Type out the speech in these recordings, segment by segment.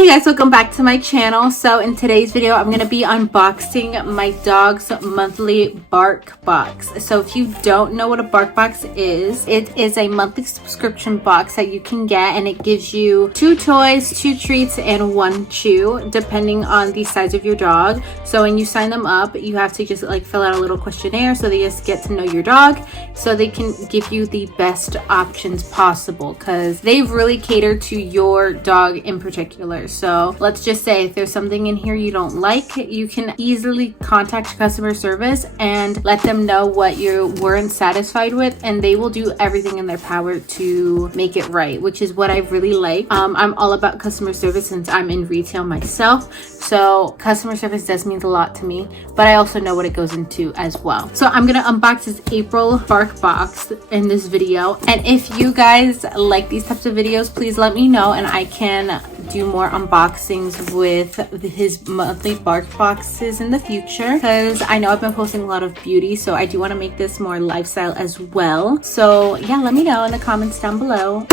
Hey guys, welcome back to my channel. So in today's video, I'm going to be unboxing my dog's monthly BARKBOX. So if you don't know what a BARKBOX is, it is a monthly subscription box that you can get, and it gives you 2 toys, 2 treats, and 1 chew, depending on the size of your dog. So when you sign them up, you have to just fill out a little questionnaire so they just get to know your dog, so they can give you the best options possible, because they really cater to your dog in particular. So let's just say if there's something in here you don't like, you can easily contact customer service and let them know what you weren't satisfied with, and they will do everything in their power to make it right, which is what I really like. I'm all about customer service since I'm in retail myself, so customer service does mean a lot to me, but I also know what it goes into as well. So I'm gonna unbox this April BARKBOX in this video, and if you guys like these types of videos, please let me know and I can do more unboxings with his monthly BARKBOXes in the future, because I know I've been posting a lot of beauty, so I do want to make this more lifestyle as well. So yeah, let me know in the comments down below.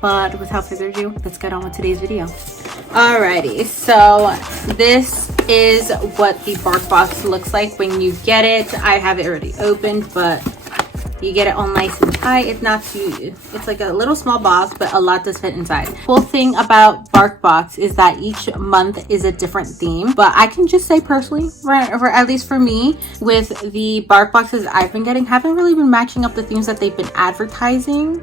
But without further ado, let's get on with today's video. Alrighty, so this is what the BARKBOX looks like when you get it. I have it already opened, but you get it all nice and tight. It's not too, it's like a little small box, but a lot does fit inside. Cool thing about BARKBOX is that each month is a different theme, but I can just say personally, for at least for me, with the BARKBOXes I've been getting, haven't really been matching up the themes that they've been advertising.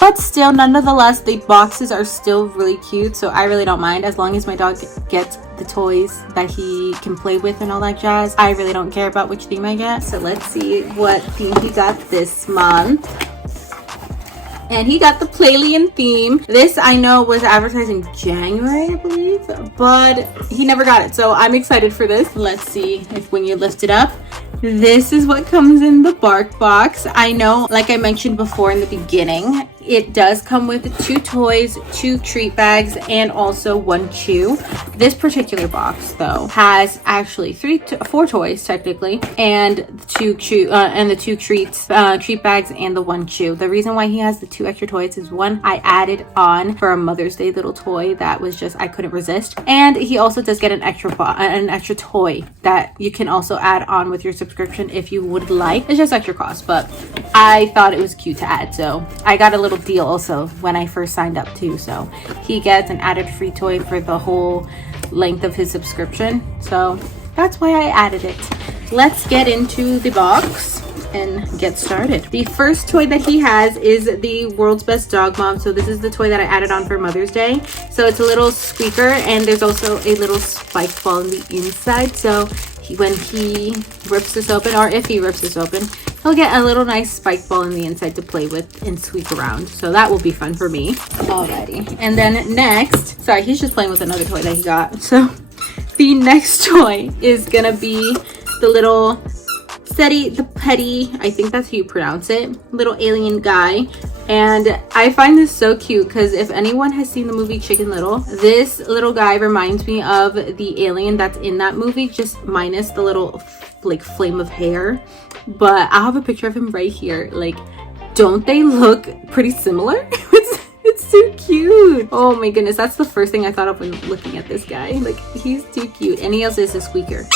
But still, nonetheless, the boxes are still really cute, so I really don't mind as long as my dog gets the toys that he can play with and all that jazz. I really don't care about which theme I get. So let's see what theme he got this month. And he got the Playlian theme. This I know was advertised in January, I believe, but he never got it, so I'm excited for this. Let's see if when you lift it up, this is what comes in the BARKBOX. I know, like I mentioned before in the beginning, it does come with 2 toys, 2 treat bags, and also 1 chew. This particular box, though, has actually 4 toys technically, and the 2 chew and the 2 treats, treat bags, and the 1 chew. The reason why he has the 2 extra toys is, one, I added on for a Mother's Day little toy that was just, I couldn't resist, and he also does get an extra toy that you can also add on with your subscription if you would like. It's just extra cost, but I thought it was cute to add, so I got a little deal also when I first signed up too. So he gets an added free toy for the whole length of his subscription, so that's why I added it. Let's get into the box and get started. The first toy that he has is the World's Best Dog Mom. So this is the toy that I added on for Mother's Day. So it's a little squeaker, and there's also a little spike ball on the inside, so when he rips this open, or if he rips this open, he'll get a little nice spike ball on the inside to play with and squeak around. So that will be fun for me. Alrighty. And then next, sorry, he's just playing with another toy that he got. So the next toy is gonna be the little Seti the Petty, I think that's how you pronounce it, little alien guy. And I find this so cute because if anyone has seen the movie Chicken Little, this little guy reminds me of the alien that's in that movie, just minus the little flame of hair. But I have a picture of him right here. Like, don't they look pretty similar? It's so cute. Oh my goodness, that's the first thing I thought of when looking at this guy. Like, he's too cute. And he also is a squeaker.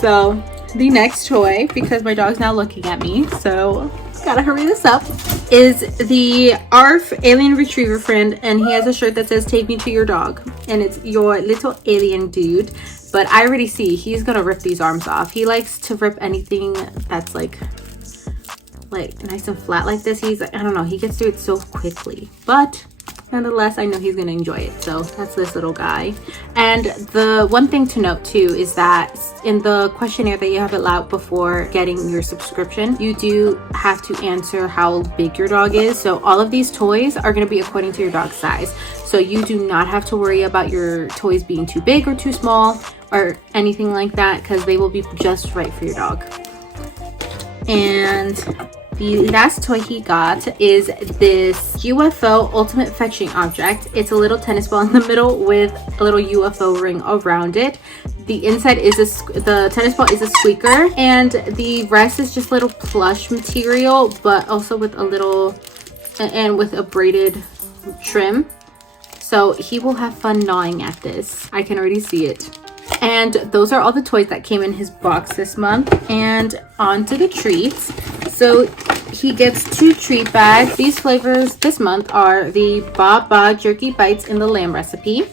So the next toy, because my dog's now looking at me, so gotta hurry this up, is the ARF Alien Retriever Friend, and he has a shirt that says "Take me to your dog," and it's your little alien dude. But I already see he's gonna rip these arms off. He likes to rip anything that's like nice and flat like this. He's, I don't know, he gets through it so quickly, but nonetheless, I know he's gonna enjoy it. So that's this little guy. And the one thing to note too is that in the questionnaire that you have it out before getting your subscription, you do have to answer how big your dog is. So all of these toys are gonna be according to your dog's size. So you do not have to worry about your toys being too big or too small or anything like that, because they will be just right for your dog. And the last toy he got is this UFO Ultimate Fetching Object. It's a little tennis ball in the middle with a little UFO ring around it. The inside is the tennis ball is a squeaker, and the rest is just little plush material, but also with a little, and with a braided trim. so he will have fun gnawing at this. I can already see it. And those are all the toys that came in his box this month. And on to the treats. So he gets 2 treat bags. These flavors this month are the Ba Jerky Bites in the lamb recipe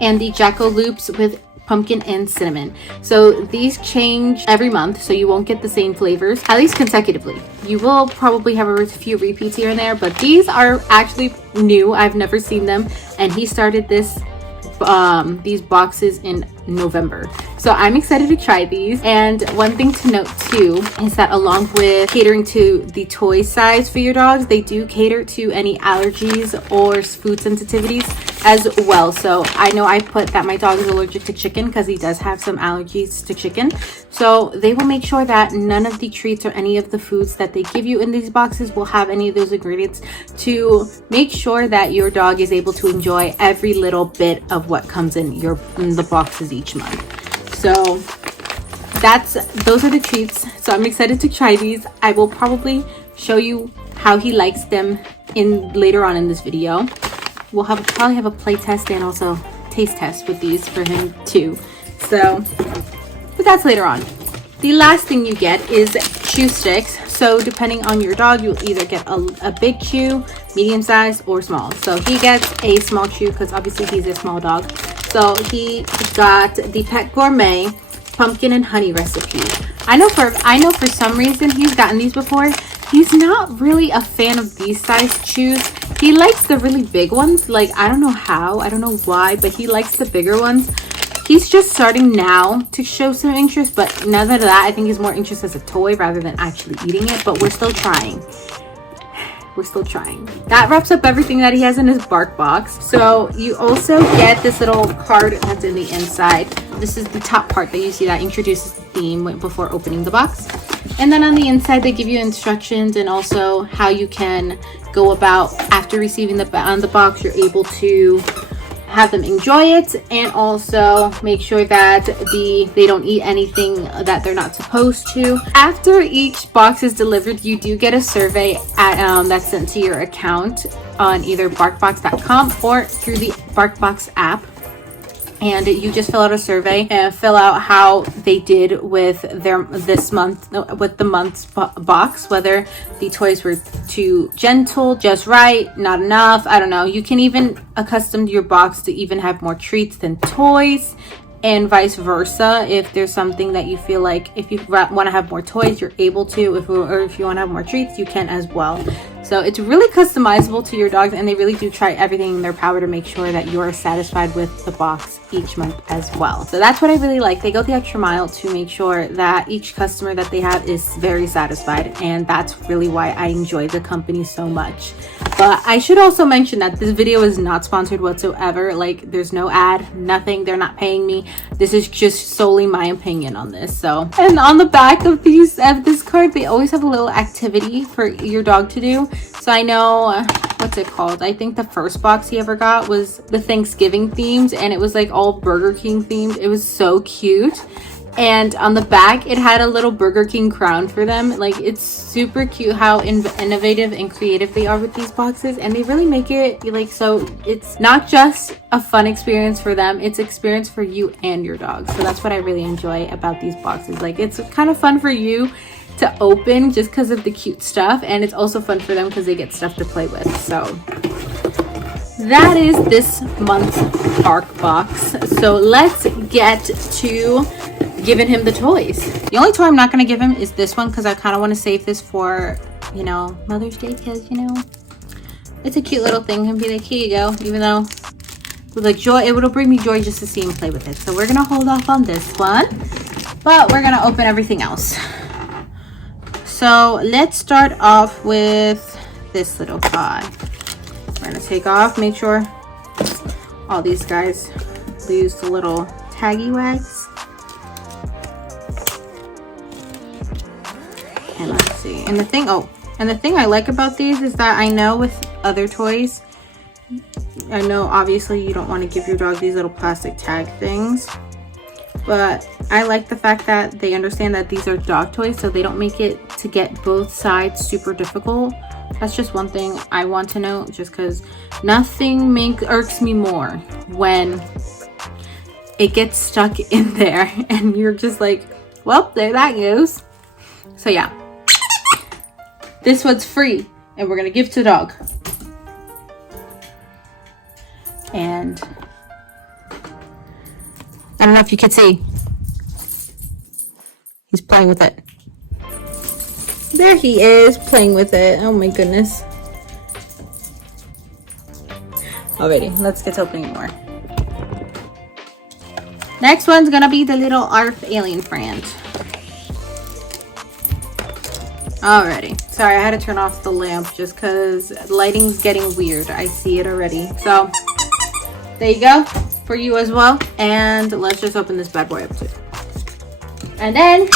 and the Jack-O-Loops with pumpkin and cinnamon. So these change every month, so you won't get the same flavors, at least consecutively. You will probably have a few repeats here and there, but these are actually new. I've never seen them, and he started these boxes in November, so I'm excited to try these. And one thing to note too is that along with catering to the toy size for your dogs, they do cater to any allergies or food sensitivities as well. So I know I put that my dog is allergic to chicken because he does have some allergies to chicken, so they will make sure that none of the treats or any of the foods that they give you in these boxes will have any of those ingredients, to make sure that your dog is able to enjoy every little bit of what comes in the boxes each month. So those are the treats. So I'm excited to try these. I will probably show you how he likes them later on in this video. We'll probably have a play test and also taste test with these for him too. So, but that's later on. The last thing you get is chew sticks. So depending on your dog, you'll either get a big chew, medium size, or small. So he gets a small chew because obviously he's a small dog. So he got the Pet Gourmet pumpkin and honey recipe. I know for some reason he's gotten these before. He's not really a fan of these size chews. He likes the really big ones. Like, I don't know how, I don't know why, but he likes the bigger ones. He's just starting now to show some interest, but none of that, I think he's more interested as a toy rather than actually eating it, but we're still trying. We're still trying. That wraps up everything that he has in his BARKBOX. So you also get this little card that's in the inside. This is the top part that you see that introduces the theme before opening the box. And then on the inside, they give you instructions and also how you can go about after receiving the box. You're able to have them enjoy it and also make sure that they don't eat anything that they're not supposed to. After each box is delivered, you do get a survey that's sent to your account on either barkbox.com or through the BARKBOX app. And you just fill out a survey and fill out how they did with the month's box, whether the toys were too gentle, just right, not enough, I don't know. You can even accustom your box to even have more treats than toys, and vice versa. If there's something that you feel like if you want to have more toys, you're able to, or if you want to have more treats, you can as well. So it's really customizable to your dogs, and they really do try everything in their power to make sure that you're satisfied with the box each month as well. So that's what I really like. They go the extra mile to make sure that each customer that they have is very satisfied, and that's really why I enjoy the company so much. But I should also mention that this video is not sponsored whatsoever. Like, there's no ad, nothing. They're not paying me. This is just solely my opinion on this. So, and on the back of this card, they always have a little activity for your dog to do. So I know, what's it called? I think the first box he ever got was the Thanksgiving themed, and it was like all Burger King themed. It was so cute. And on the back, it had a little Burger King crown for them. Like, it's super cute how innovative and creative they are with these boxes, and they really make it like, so it's not just a fun experience for them, it's experience for you and your dog. So that's what I really enjoy about these boxes. Like, it's kind of fun for you to open just because of the cute stuff, and it's also fun for them because they get stuff to play with. So that is this month's BARKBOX. So let's get to giving him the toys. The only toy I'm not going to give him is this one, because I kind of want to save this for, you know, Mother's Day, because, you know, it's a cute little thing. And be like, here you go. Even though with like joy, it would bring me joy just to see him play with it. So we're going to hold off on this one, but we're going to open everything else. So let's start off with this little guy. We're going to take off, make sure all these guys lose the little taggy wags. And let's see. And the thing I like about these is that I know with other toys, I know obviously you don't want to give your dog these little plastic tag things, but I like the fact that they understand that these are dog toys, so they don't make it to get both sides super difficult That's just one thing I want to know, just because nothing irks me more when it gets stuck in there and you're just like, well, there that goes. So yeah, this one's free and we're gonna give to the dog. And I don't know if you can see, he's playing with it. There he is, playing with it. Oh my goodness. Alrighty, let's get to opening more. Next one's gonna be the little ARF alien friend. Alrighty, sorry, I had to turn off the lamp just because lighting's getting weird. I see it already. So, there you go, for you as well. And let's just open this bad boy up too. And then,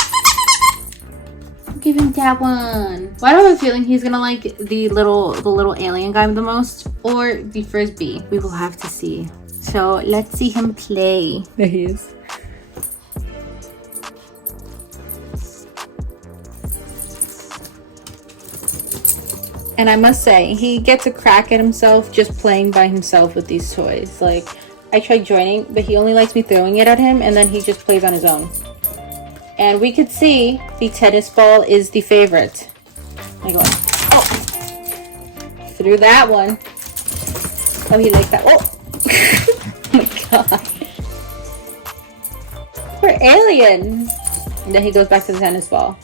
give him that one. Why do I have a feeling he's gonna like the little alien guy the most, or the frisbee? We will have to see. So let's see him play. There he is. And I must say, he gets a crack at himself just playing by himself with these toys. Like, I tried joining, but he only likes me throwing it at him, and then he just plays on his own. And we could see the tennis ball is the favorite. I go, oh, threw that one. Oh, he likes that. Oh, oh my god. Poor alien. And then he goes back to the tennis ball.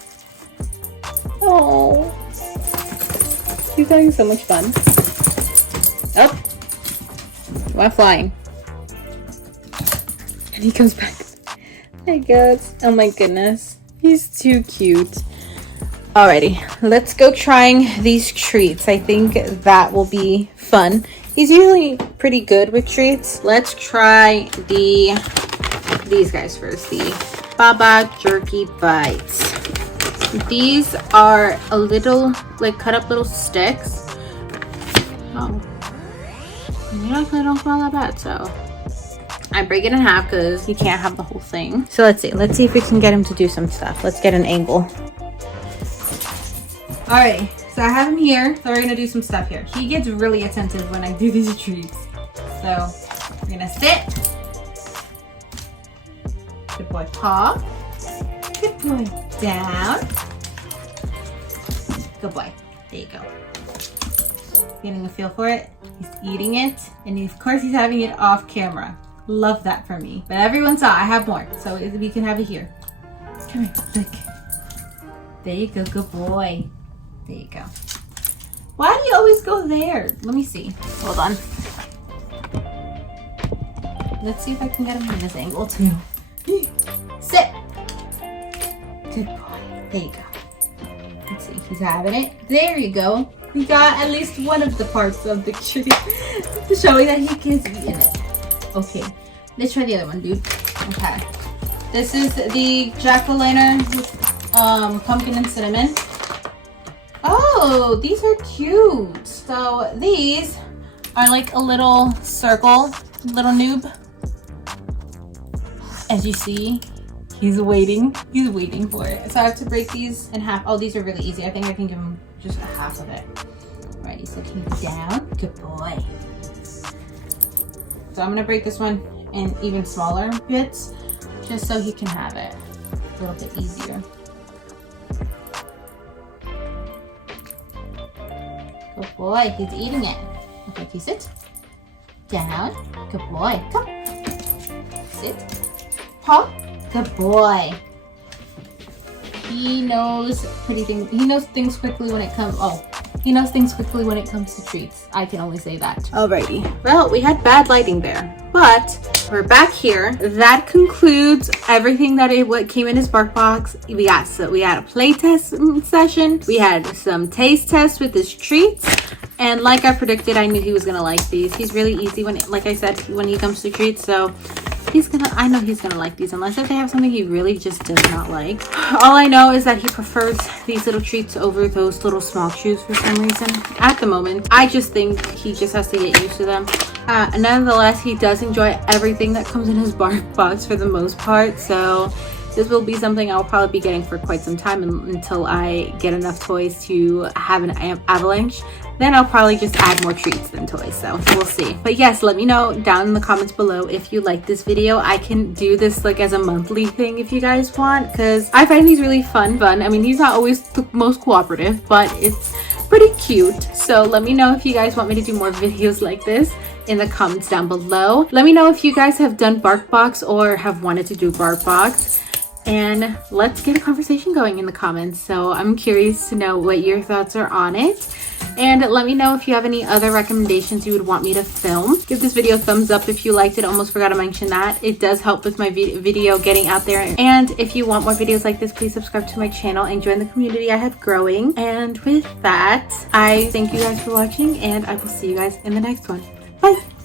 Oh, he's having so much fun. Oh, went flying. And he comes back. There he goes. Oh my goodness. He's too cute. Alrighty, let's go trying these treats. I think that will be fun. He's usually pretty good with treats. Let's try these guys first. The Baba Jerky Bites. These are a little, like, cut up little sticks. Oh. They actually don't smell that bad, so I break it in half because you can't have the whole thing. So let's see if we can get him to do some stuff. Let's get an angle. Alright, so I have him here. So we're gonna do some stuff here. He gets really attentive when I do these treats. So we're gonna sit. Good boy, paw. Good boy, down. Good boy. There you go. Getting a feel for it. He's eating it, and of course he's having it off camera. Love that for me. But everyone saw I have more, so we can have it here. Come here, look. There you go, good boy. There you go. Why do you always go there? Let me see. Hold on. Let's see if I can get him in this angle too. Sit. Good boy. There you go. Let's see. He's having it. There you go. We got at least one of the parts of the tree showing that he can eat in it. Okay, let's try the other one, dude. Okay, this is the jack-o'-lantern with pumpkin and cinnamon. Oh, these are cute. So these are like a little circle, little noob. As you see, he's waiting. He's waiting for it. So I have to break these in half. Oh, these are really easy. I think I can give him just a half of it. All right, he's looking down. Good boy. So I'm gonna break this one in even smaller bits, just so he can have it a little bit easier. Good boy, he's eating it. Okay, can you sit? Down. Good boy. Come. Sit. Paw. Good boy. He knows pretty things. He knows things quickly when it comes. Oh. He knows things quickly when it comes to treats. I can only say that. Alrighty. Well, we had bad lighting there, but we're back here. That concludes everything what came in his BARKBOX. We had a play test session. We had some taste tests with his treats. And like I predicted, I knew he was gonna like these. He's really easy like I said, when he comes to treats. So I know he's gonna like these, unless if they have something he really just does not like. All I know is that he prefers these little treats over those little small chews for some reason. At the moment, I just think he just has to get used to them. Nonetheless, he does enjoy everything that comes in his BARKBOX for the most part. So this will be something I'll probably be getting for quite some time until I get enough toys to have an avalanche. Then I'll probably just add more treats than toys, so we'll see. But yes, let me know down in the comments below if you like this video. I can do this like as a monthly thing if you guys want, because I find these really fun. I mean, he's not always the most cooperative, but it's pretty cute. So let me know if you guys want me to do more videos like this in the comments down below. Let me know if you guys have done BARKBOX or have wanted to do BARKBOX. And let's get a conversation going in the comments. So I'm curious to know what your thoughts are on it. And let me know if you have any other recommendations you would want me to film. Give this video a thumbs up if you liked it. Almost forgot to mention that. It does help with my video getting out there. And if you want more videos like this, please subscribe to my channel and join the community I have growing. And with that, I thank you guys for watching, and I will see you guys in the next one. Bye!